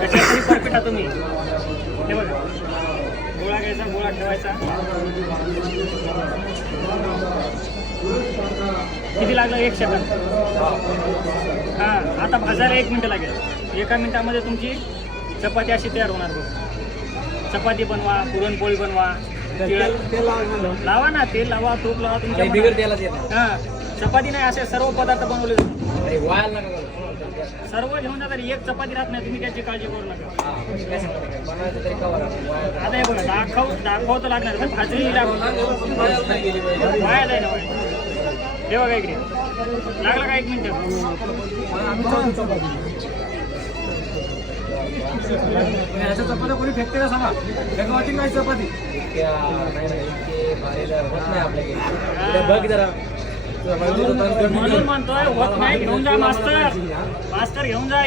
कशातही परफेक्ट आहे तुम्ही. हे बघा. गोळा घ्यायचा गोळा ठेवायचा. किती लागलं? एक सेकंद हा आता भाजायला एक मिनिट लागेल. एका मिनिटामध्ये तुमची चपाती अशी तयार होणार बघ. चपाती बनवा पुरणपोळी बनवा. लावा ना. तेल लावा तूप लावा तुमच्या हा. चपाती नाही असे सर्व पदार्थ बनवले जातात. नाही वायाला नका करू. सर्व घेऊन जा तरी एक चपाती राहत नाही तुम्ही त्याची काळजी करू नका. आता हे बघा दाखव दाखव तर लागणार. पण भाजली. वाया जाईल हे बघा इकडे. लागला का एक मिनिट? चपात्या कोणी फेकते का सांगा? फेका वाटी काय चपाती. नाही नाही, बघ जरा. म्हणून म्हणतोय होत नाही घेऊन जा मास्तर. मास्तर घेऊन जा